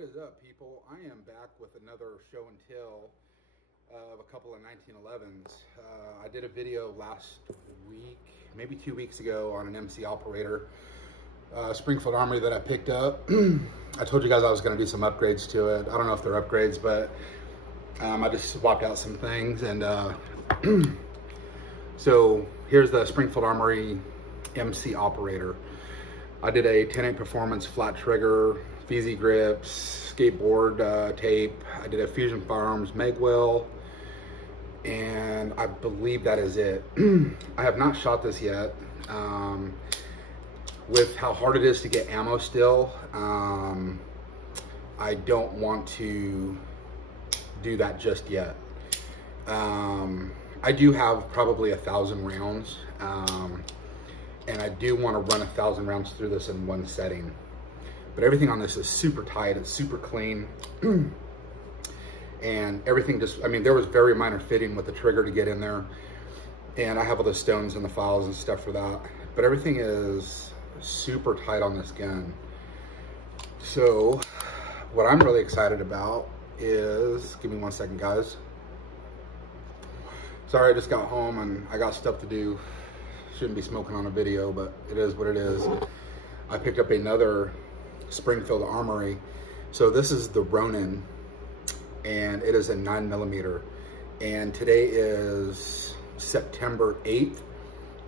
What is up, people? I am back with another show and tell of a couple of 1911s. I did a video last week, maybe 2 weeks ago, on an MC operator, Springfield Armory, that I picked up. I told you guys I was going to do some upgrades to it. I don't know if they're upgrades, but I just swapped out some things. And so here's the Springfield Armory MC operator. I did a 10-8 performance flat trigger, Feezy grips, skateboard tape. I did a Fusion Firearms meg well, and I believe that is it. I have not shot this yet. With how hard it is to get ammo still, I don't want to do that just yet. I do have probably 1,000 rounds, and I do want to run 1,000 rounds through this in one setting. But everything on this is super tight, it's super clean. And everything just, I mean, there was very minor fitting with the trigger to get in there. And I have all the stones and the files and stuff for that. But everything is super tight on this gun. So what I'm really excited about is, give me 1 second, guys. Sorry, I just got home and I got stuff to do. Shouldn't be smoking on a video, but it is what it is. I picked up another Springfield Armory. So this is the Ronin, and it is a 9mm. And today is September 8th,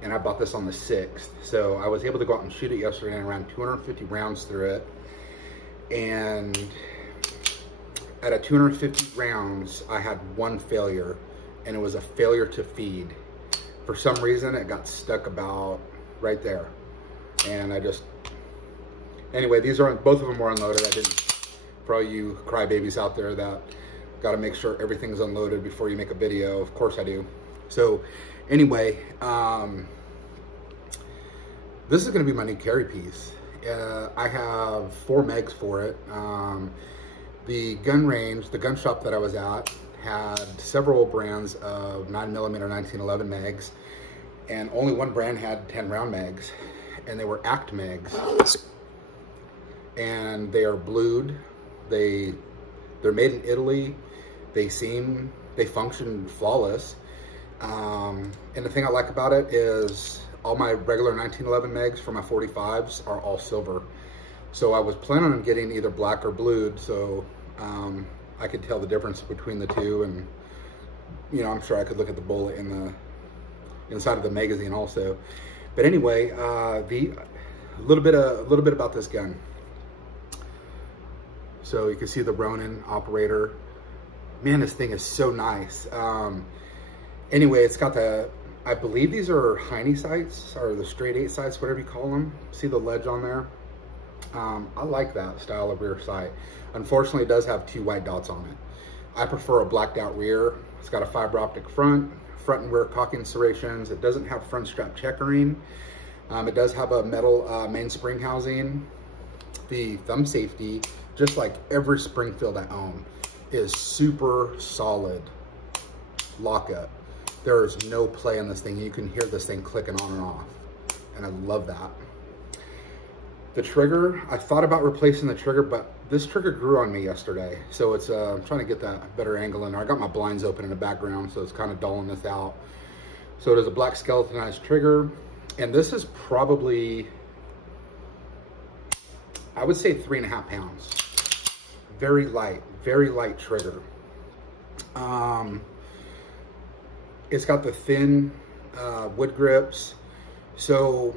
and I bought this on the 6th. So I was able to go out and shoot it yesterday and around 250 rounds through it. And out of 250 rounds, I had one failure, and it was a failure to feed. For some reason, it got stuck about right there. And I just, anyway, these are, both of them were unloaded. I didn't, for all you crybabies out there that got to make sure everything's unloaded before you make a video, of course I do. So anyway, this is going to be my new carry piece. I have 4 megs for it. The gun range, the gun shop that I was at, had several brands of 9mm 1911 megs, and only one brand had 10 round megs, and they were ACT megs, and they are blued. They're made in Italy. They function flawless. And the thing I like about it is all my regular 1911 megs for my 45s are all silver. So I was planning on getting either black or blued, so I could tell the difference between the two, and you know, I'm sure I could look at the bullet in the inside of the magazine also. But anyway, a little bit about this gun. So you can see the Ronin operator. Man, this thing is so nice. Anyway, it's got the, I believe these are Heine sights, or the straight 8 sights, whatever you call them. See the ledge on there? I like that style of rear sight. Unfortunately, it does have 2 white dots on it. I prefer a blacked out rear. It's got a fiber optic front and rear cocking serrations. It doesn't have front strap checkering. It does have a metal main spring housing. The thumb safety, just like every Springfield I own, is super solid lockup. There is no play on this thing. You can hear this thing clicking on and off, and I love that. The trigger, I thought about replacing the trigger, but this trigger grew on me yesterday. So it's, I'm trying to get that better angle in there. I got my blinds open in the background, so it's kind of dulling this out. So it is a black skeletonized trigger. And this is probably, I would say 3.5 pounds. Very light trigger. It's got the thin wood grips. So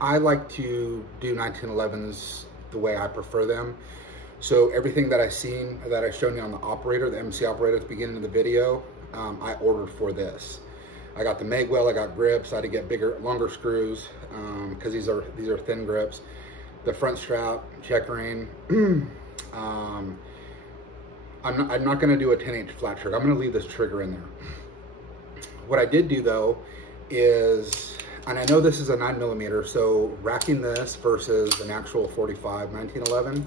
I like to do 1911s the way I prefer them. So everything that I've shown you on the operator, the MC operator at the beginning of the video, I ordered for this. I got the meg well, I got grips. I had to get bigger, longer screws because these are thin grips. The front strap, checkering. I'm not going to do a 10-inch flat trigger. I'm going to leave this trigger in there. What I did do though is, and I know this is a 9mm, so racking this versus an actual 45 1911,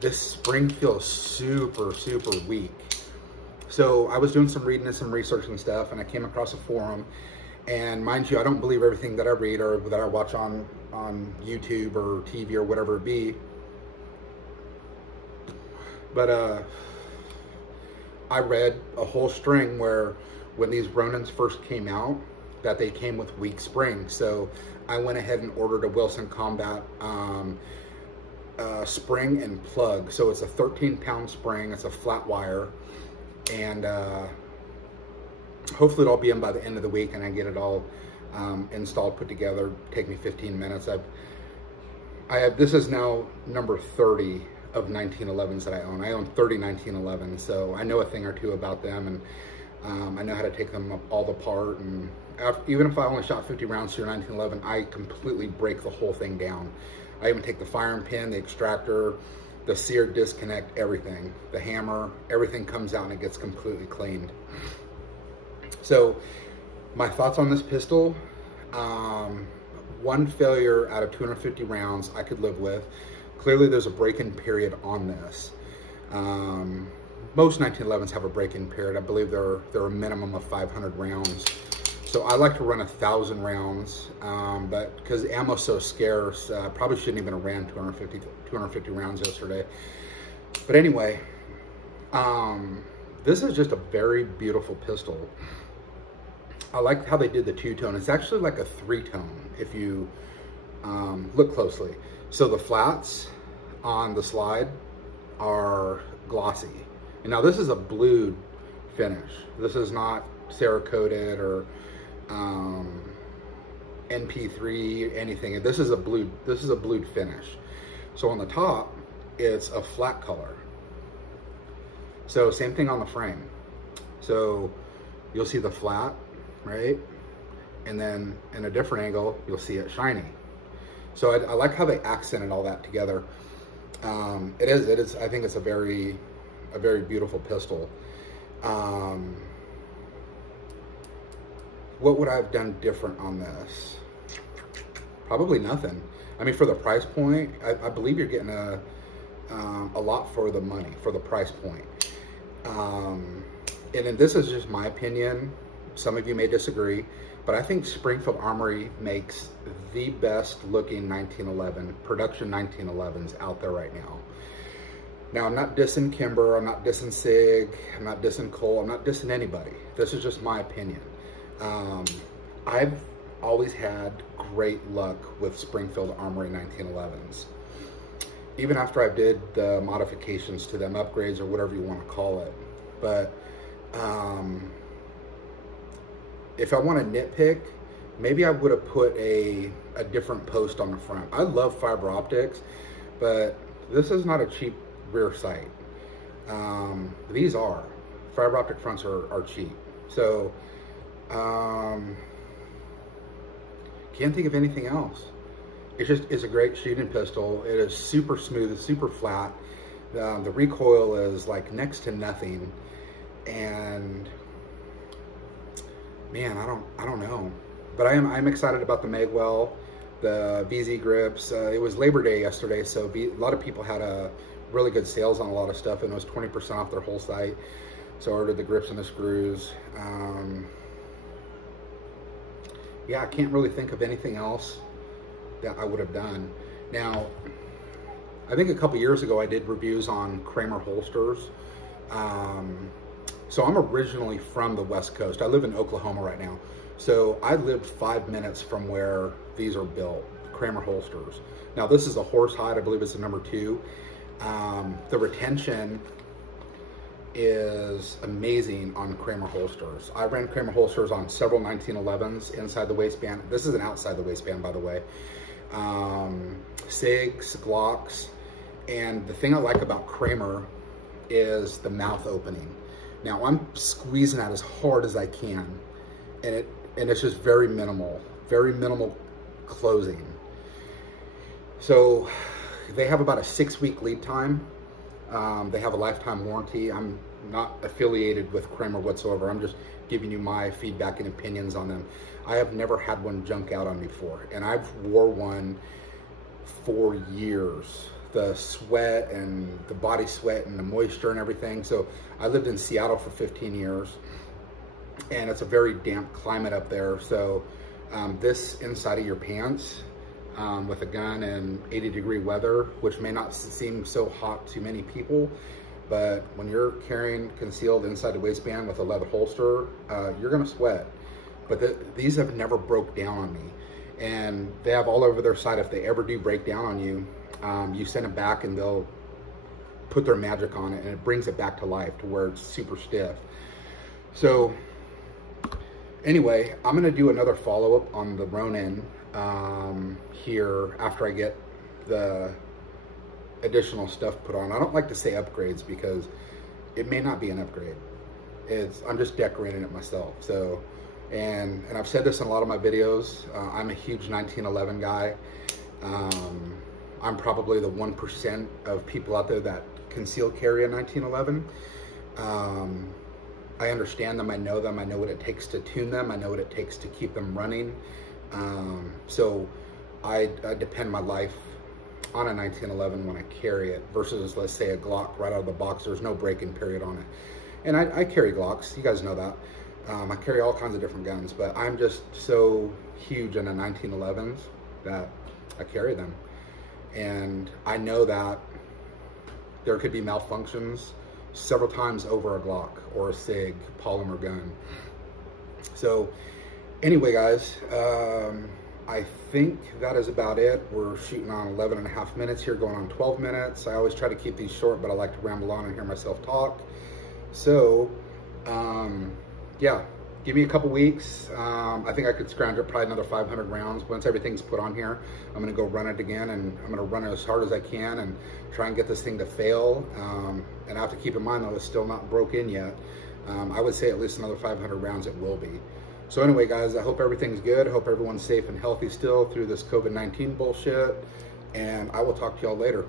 this spring feels super weak. So I was doing some reading and some research and stuff, and I came across a forum, and mind you, I don't believe everything that I read or that I watch on YouTube or TV or whatever it be. But I read a whole string where when these Ronins first came out, that they came with weak springs. So I went ahead and ordered a Wilson Combat spring and plug. So it's a 13-pound spring. It's a flat wire, and hopefully it'll be in by the end of the week, and I get it all installed, put together. Take me 15 minutes. This is now number 30 of 1911s that I own. I own 30 1911s, so I know a thing or two about them, and I know how to take them all apart. And even if I only shot 50 rounds through 1911, I completely break the whole thing down. I even take the firing pin, the extractor, the sear disconnect, everything, the hammer, everything comes out and it gets completely cleaned. So my thoughts on this pistol, one failure out of 250 rounds I could live with. Clearly there's a break-in period on this. Most 1911s have a break-in period. I believe they're a minimum of 500 rounds. So I like to run 1,000 rounds, but because ammo's so scarce, probably shouldn't even have ran 250 rounds yesterday. But anyway, this is just a very beautiful pistol. I like how they did the two-tone. It's actually like a three-tone if you look closely. So the flats on the slide are glossy. And now this is a blued finish. This is not Cerakoted or NP3, anything. This is a blued finish. So on the top, it's a flat color. So same thing on the frame. So you'll see the flat, right? And then in a different angle, you'll see it shiny. So I like how they accented all that together. It is, I think it's a very beautiful pistol. What would I have done different on this? Probably nothing. I mean, for the price point, I believe you're getting a lot for the money, for the price point. And then this is just my opinion. Some of you may disagree, but I think Springfield Armory makes the best looking 1911, production 1911s out there right now. Now, I'm not dissing Kimber, I'm not dissing Sig, I'm not dissing Cole, I'm not dissing anybody. This is just my opinion. I've always had great luck with Springfield Armory 1911s. Even after I did the modifications to them, upgrades or whatever you want to call it. But if I want to nitpick, maybe I would have put a different post on the front. I love fiber optics, but this is not a cheap rear sight. These are. Fiber optic fronts are cheap. So, can't think of anything else. It's a great shooting pistol. It is super smooth, it's super flat. The recoil is like next to nothing. And man, I don't know. But I'm excited about the Magwell, the VZ grips. It was Labor Day yesterday, so a lot of people had really good sales on a lot of stuff, and it was 20% off their whole site. So I ordered the grips and the screws. Yeah, I can't really think of anything else that I would have done. Now, I think a couple years ago I did reviews on Kramer holsters. So I'm originally from the West Coast. I live in Oklahoma right now. So I lived 5 minutes from where these are built, Kramer holsters. Now this is a horsehide, I believe it's a number 2. The retention is amazing on Kramer holsters. I ran Kramer holsters on several 1911s inside the waistband. This is an outside the waistband, by the way. SIGs, Glocks, and the thing I like about Kramer is the mouth opening. Now I'm squeezing that as hard as I can, and it's just very minimal closing. So they have about a 6-week lead time. They have a lifetime warranty. I'm not affiliated with Kramer whatsoever. I'm just giving you my feedback and opinions on them. I have never had one junk out on me before, and I've wore one for years. The sweat and the body sweat and the moisture and everything. So I lived in Seattle for 15 years, and it's a very damp climate up there. So this inside of your pants with a gun and 80-degree weather, which may not seem so hot to many people, But when you're carrying concealed inside the waistband with a leather holster, you're gonna sweat. But these have never broke down on me. And they have all over their site, if they ever do break down on you, you send them back and they'll put their magic on it and it brings it back to life to where it's super stiff. So anyway, I'm gonna do another follow-up on the Ronin here after I get the additional stuff put on. I don't like to say upgrades because it may not be an upgrade. I'm just decorating it myself. So, and I've said this in a lot of my videos, I'm a huge 1911 guy. I'm probably the 1% of people out there that conceal carry a 1911. I understand them, I know what it takes to tune them, I know what it takes to keep them running. So I depend my life on a 1911 when I carry it versus, let's say, a Glock right out of the box. There's no break-in period on it. And I carry Glocks, you guys know that. I carry all kinds of different guns, but I'm just so huge into 1911s that I carry them. And I know that there could be malfunctions several times over a Glock or a SIG polymer gun. So anyway, guys, I think that is about it. We're shooting on 11.5 minutes here, going on 12 minutes. I always try to keep these short, but I like to ramble on and hear myself talk. So, yeah, give me a couple weeks. I think I could scrounge up probably another 500 rounds. Once everything's put on here, I'm gonna go run it again, and I'm gonna run it as hard as I can and try and get this thing to fail. And I have to keep in mind, though, it's still not broke in yet. I would say at least another 500 rounds it will be. So anyway, guys, I hope everything's good. I hope everyone's safe and healthy still through this COVID-19 bullshit. And I will talk to y'all later.